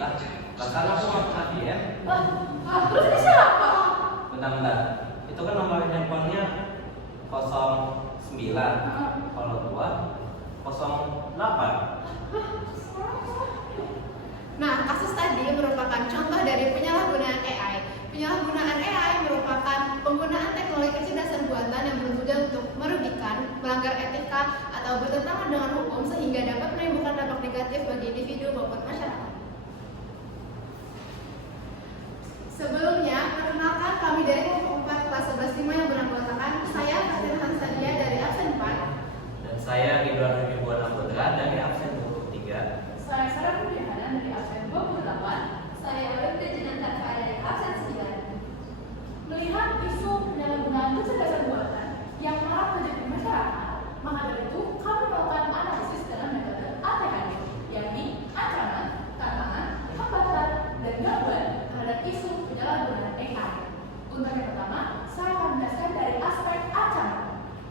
Lah, bahkan aku nggak pernah DM. Terus ini siapa? Bentar. Itu kan nomor handphonenya 09. Kalau gua 08. Nah, kasus tadi merupakan contoh dari penyalahgunaan AI. Penyalahgunaan AI merupakan penggunaan teknologi kecerdasan buatan yang bertujuan untuk merugikan, melanggar etika, atau bertentangan dengan hukum sehingga dapat menimbulkan dampak negatif bagi individu maupun masyarakat. Sebelumnya, perkenalkan kami dari kelompok 4 kelas 11-5 yang beranggotakan saya Fatin Hansadia dari absen 4. Dan saya Ridwan Ribuan Putra dari absen 23. Saya Sarah Pudihana dari absen 28. Saya Olimpe Jenantar dari absen 9. Melihat isu penyalahgunaan kecerdasan buatan yang marak terjadi di masyarakat, maka dari itu kami melakukan analisis dalam metode ATHD, yakni ancaman, tantangan, hambatan, dan gangguan terhadap isu penyalahgunaan AI. Untuk yang pertama, saya akan menjelaskan dari aspek ancaman.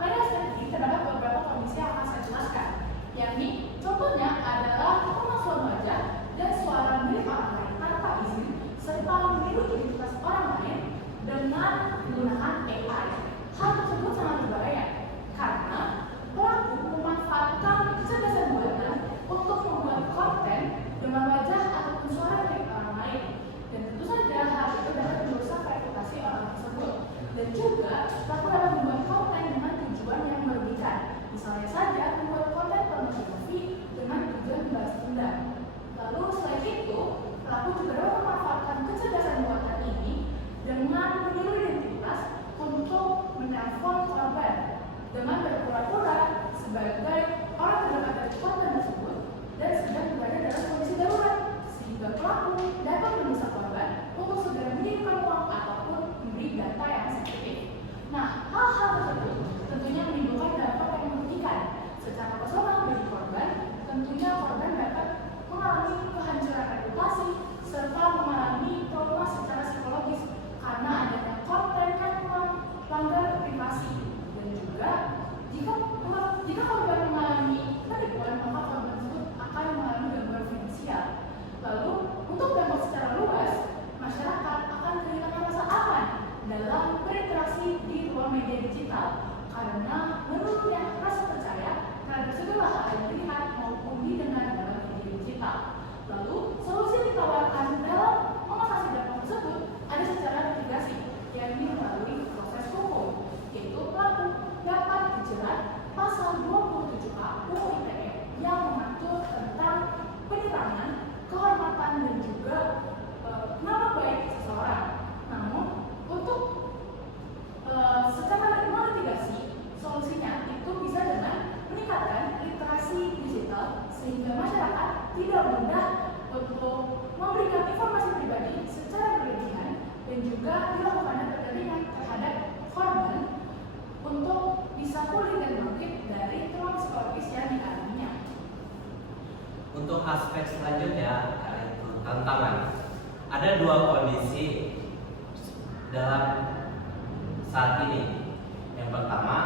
Pada aspek ini terdapat beberapa kondisi yang akan saya jelaskan, yakni contohnya adalah pemalsuan wajah dan suara milik orang lain tanpa izin, serta meniru identitas orang lain dengan menggunakan AI. Hal tersebut sangat berbahaya karena pelaku memanfaatkan kecerdasan buatan untuk membuat konten dengan wajah ataupun suara milik orang lain, dan tentu saja hal itu dapat merusak reputasi orang tersebut. Dan juga pelaku dapat membuat konten dengan tujuan yang merugikan, misalnya saja membuat konten pornografi dengan tujuan membalas dendam. Lalu selain itu, pelaku juga dapat memanfaatkan kecerdasan buatan ini dengan meniru identitas untuk menelpon korban dengan berpura-pura sebagai orang terdekat dari korban tersebut dan sedang berada dalam kondisi darurat, sehingga pelaku dapat meminta korban untuk segera mengirimkan uang ataupun memberi data yang sensitif. Nah, hal-hal tersebut tentunya menimbulkan dampak yang merugikan secara personal bagi korban. Tentunya korban dapat mengalami kehancuran reputasi serta mengalami trauma secara psikologis karena adanya konten yang melanggar privasi. Dan juga jika korban mengalami penipuan, maka korban tersebut akan mengalami gangguan finansial. Lalu untuk dampak secara luas, masyarakat akan kehilangan rasa aman dalam berinteraksi di ruang media digital karena menurunnya rasa percaya terhadap segala hal yang dilihat maupun didengar dalam media digital. Lalu solusi yang ditawarkan dalam mengatasi dampak tersebut ada secara mitigasi, yakni melalui proses hukum, yaitu pelaku dapat dijerat pasal 27A UU ITE yang mengatur tentang penyerangan, kehormatan, dan juga nama baik seseorang. Namun untuk secara memitigasi, solusinya itu bisa dengan meningkatkan literasi digital sehingga masyarakat tidak mudah untuk memberikan informasi pribadi secara berlebihan dan juga dilakukannya pendampingan terhadap korban untuk bisa pulih dan bangkit dari trauma psikologis yang dialaminya. Untuk aspek selanjutnya yaitu tantangan. Ada dua kondisi dalam saat ini. Yang pertama,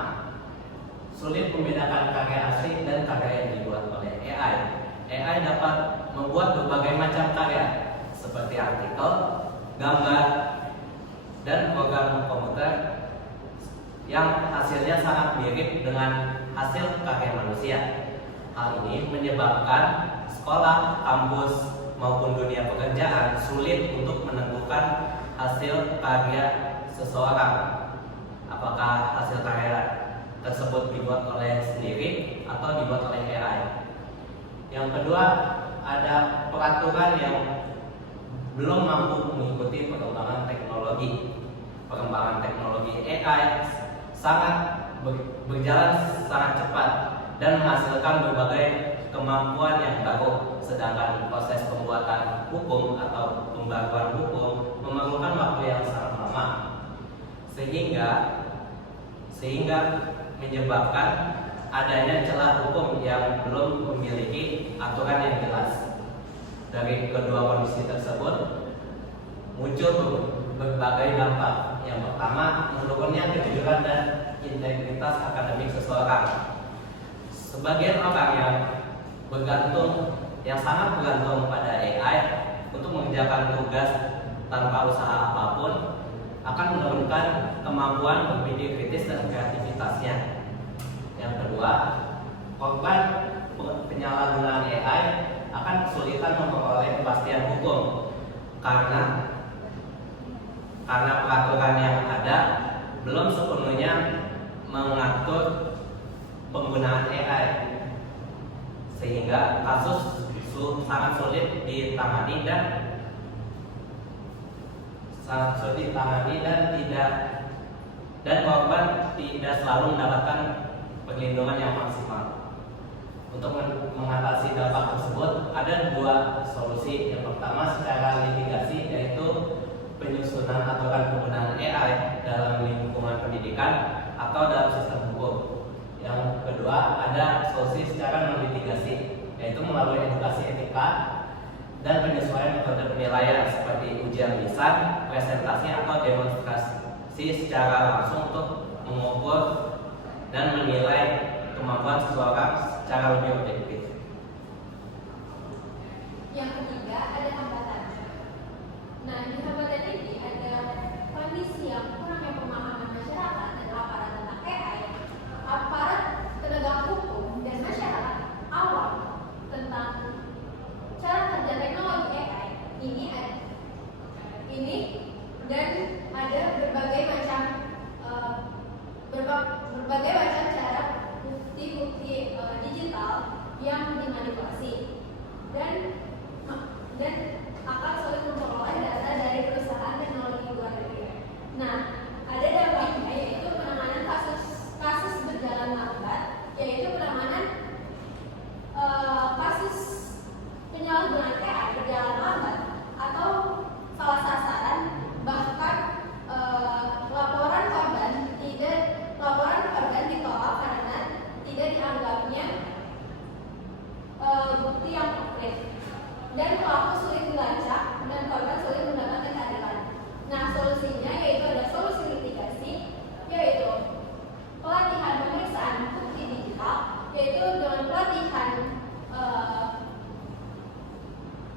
sulit membedakan karya asli dan karya yang dibuat oleh AI. AI dapat membuat berbagai macam karya seperti artikel, gambar, dan program komputer yang hasilnya sangat mirip dengan hasil karya manusia. Hal ini menyebabkan sekolah, kampus, maupun dunia pekerjaan sulit untuk menentukan hasil karya seseorang. Apakah hasil karya tersebut dibuat oleh sendiri atau dibuat oleh AI. Yang kedua, ada peraturan yang belum mampu mengikuti perkembangan teknologi. Perkembangan teknologi AI sangat berjalan sangat cepat dan menghasilkan berbagai kemampuan yang baru, sedangkan proses pembuatan hukum atau pembaruan hukum memerlukan waktu yang sangat lama, sehingga menyebabkan adanya celah hukum yang belum memiliki aturan yang jelas. Dari kedua kondisi tersebut muncul berbagai dampak. Yang pertama, menurunnya kejujuran dan integritas akademik seseorang. Sebagian orang yang sangat bergantung pada AI mengerjakan tugas tanpa usaha apapun akan menurunkan kemampuan berpikir kritis dan kreativitasnya. Yang kedua, korban penyalahgunaan AI akan kesulitan memperoleh kepastian hukum karena peraturan yang ada belum sepenuhnya mengatur penggunaan AI, sehingga kasus sangat sulit ditangani dan korban tidak selalu mendapatkan perlindungan yang maksimal. Untuk mengatasi dampak tersebut ada dua solusi. Yang pertama secara litigasi, yaitu penyusunan aturan penggunaan AI dalam lingkungan pendidikan atau dalam sistem hukum. Yang kedua ada solusi secara non litigasi, yaitu melalui edukasi etika dan penyesuaian metode penilaian seperti ujian lisan, presentasi atau demonstrasi secara langsung untuk mengukur dan menilai kemampuan seseorang secara lebih objektif. Yang ketiga ada hambatan. Nah, di hambatan ini ada kondisi yang kurangnya pemahaman masyarakat dan aparat tentang AI, aparat penegak hukum dan masyarakat awam tentang cara kerja teknologi AI ini dan ada berbagai macam cara bukti-bukti digital yang dimanipulasi dan akan sulit memperoleh data dari perusahaan teknologi luar negeri. Nah, ada dampaknya yaitu penanganan kasus berjalan lambat, yaitu penanganan kasus penyalahgunaan AI berjalan lambat atau salah sasaran, bahkan laporan korban ditolak karena tidak dianggapnya bukti yang konkret dan pelaku sulit dilacak dan korban sulit mendapatkan keadilan. Nah, solusinya yaitu ada solusi litigasi, yaitu pelatihan pemeriksaan bukti digital, yaitu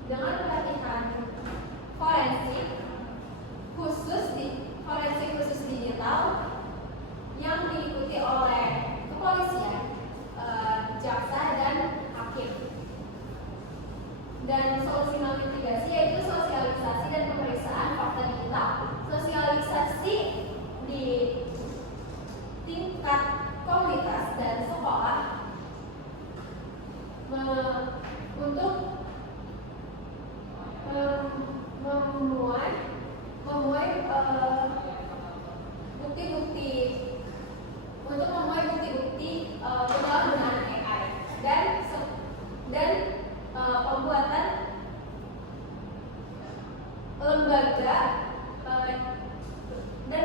dengan pelatihan forensik khusus digital yang diikuti oleh kepolisian, jaksa dan hakim. Dan solusi non litigasi yaitu sosialisasi dan pemeriksaan fakta digital. Sosialisasi di tingkat komunitas dan sekolah untuk memuai bukti-bukti penyalahgunaan AI dan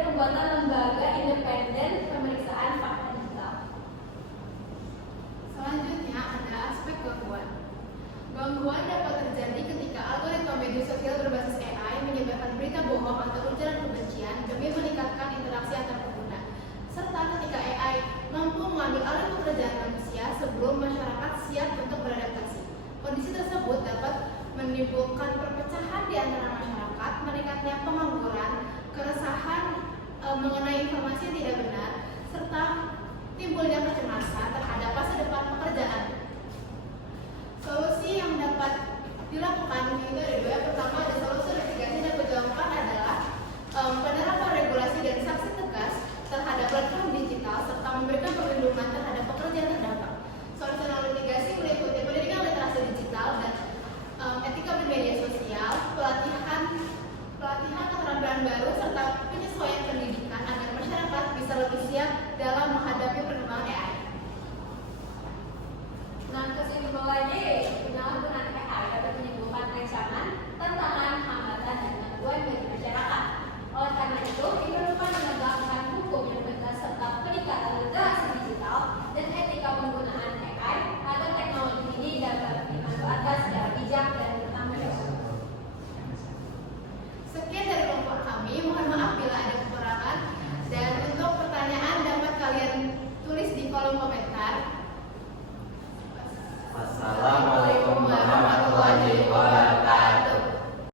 pembuatan lembaga independen pemeriksaan fakta digital. Selanjutnya ada aspek gangguan. Gangguan dapat terjadi ketika algoritma media sosial berbasis AI menyebarkan berita bohong atau ujaran kebencian demi meningkatkan interaksi antar pengguna, serta ketika AI mampu mengambil alih pekerjaan manusia sebelum masyarakat siap untuk beradaptasi. Kondisi tersebut dapat menimbulkan perpecahan di antara masyarakat, meningkatnya pengangguran, keresahan mengenai informasi yang tidak benar, serta timbulnya kecemasan terhadap masa depan pekerjaan. Solusi yang dapat